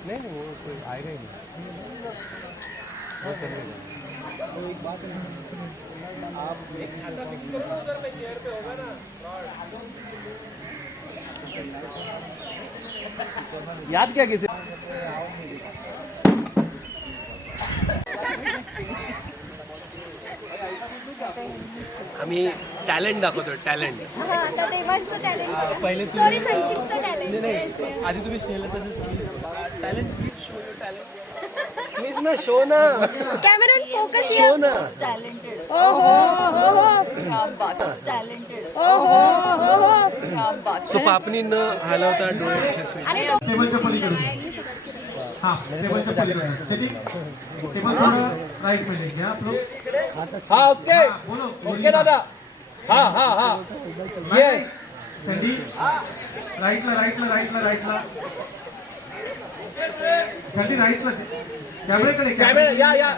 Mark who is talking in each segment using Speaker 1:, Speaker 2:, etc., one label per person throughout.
Speaker 1: नहीं नहीं वो कोई आएगा ही नहीं एक बात है आप एक छाता फिक्स उधर पे चेयर पे होगा ना याद क्या किसी आम्ही टॅलेंट दाखवतो टॅलेंट
Speaker 2: हा आता देवांचं टॅलेंट
Speaker 1: पहिले तुम्ही- नाही
Speaker 2: टॅलेंट
Speaker 1: नाही आधी तुम्ही स्नेहला तसं skill talent please show your talent please ना शो ना.
Speaker 2: कॅमेरा फोकस
Speaker 1: शो ना.
Speaker 3: Talented.
Speaker 2: हो हो हो हो
Speaker 3: क्या बात है talented.
Speaker 2: हो हो हो हो
Speaker 3: क्या बात
Speaker 1: तो पापणी न हलवता डोळे यशस्वी.
Speaker 2: अरे तो
Speaker 4: हाँ टेबल से टेबल थोड़ा राइट में लेंगे आप लोग।
Speaker 1: हाँ ओके।
Speaker 4: हाँ, बोलो
Speaker 1: ओके दादा। हाँ हाँ हाँ।
Speaker 4: ये। राइट ला राइट ला राइट ला राइट
Speaker 1: ला। या या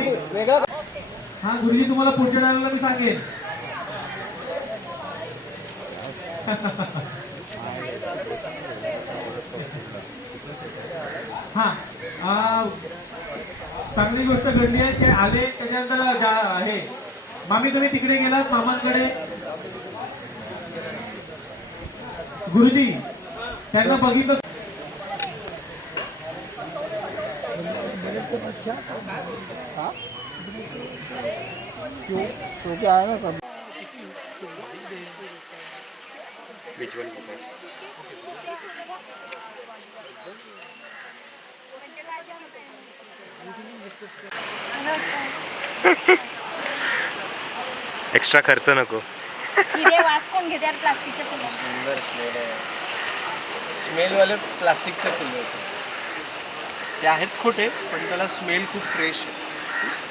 Speaker 4: ये। हा गुरुजी तुम्हाला पुढच्या डायला मी सांगेन. हा चांगली गोष्ट घडली आहे ते आले त्याच्यानंतर जा- हे मामी तुम्ही तिकडे गेलात मामांकडे. गुरुजी त्यांना बघितलं
Speaker 1: तो क्या है ना सब
Speaker 5: एक्स्ट्रा खर्च नको
Speaker 1: सुंदर स्मेल आहे. स्मेलवाले प्लास्टिकचे फुलं होते ते आहेत खोटे पण त्याला स्मेल खूप फ्रेश आहे.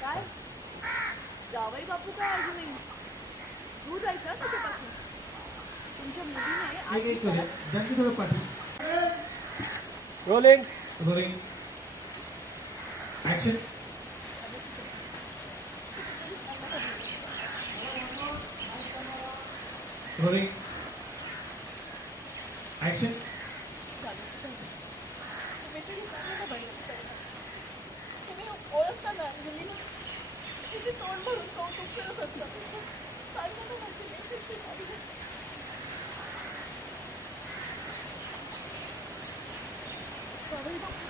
Speaker 3: काय? जावई बापू काय अजून नाही दूर जायचं ना त्याच्यापासून. तुमच्या मुलीने
Speaker 4: एक एक करूया जानकी थोडं पाठी
Speaker 1: रोलिंग
Speaker 4: रोलिंग ऍक्शन
Speaker 3: बापू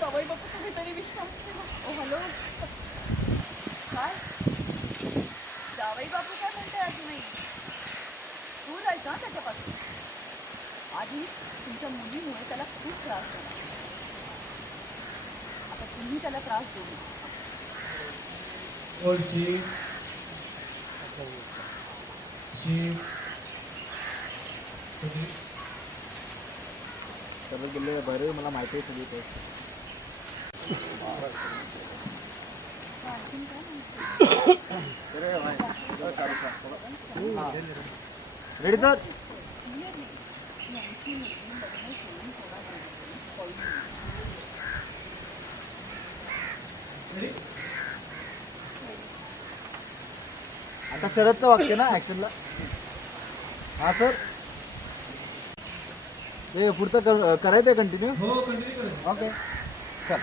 Speaker 3: जावई बापू तुम्ही तरी विश्वास ठेवा ओ हॅलो काय जावई बापू काय म्हणते अजूनही हा त्याच्यापासून? आधी तुमच्या मुलीमुळे त्याला खूप त्रास झाला. आता तुम्ही त्याला त्रास देऊ नका.
Speaker 1: गेले बरे मला माहिती आहे तुझी ते. रेडी सर आता शरदचं वाक्य ना ऍक्शनला हा सर ते पुढचं कर- करायचं आहे कंटिन्यू
Speaker 4: हो
Speaker 1: ओके चल.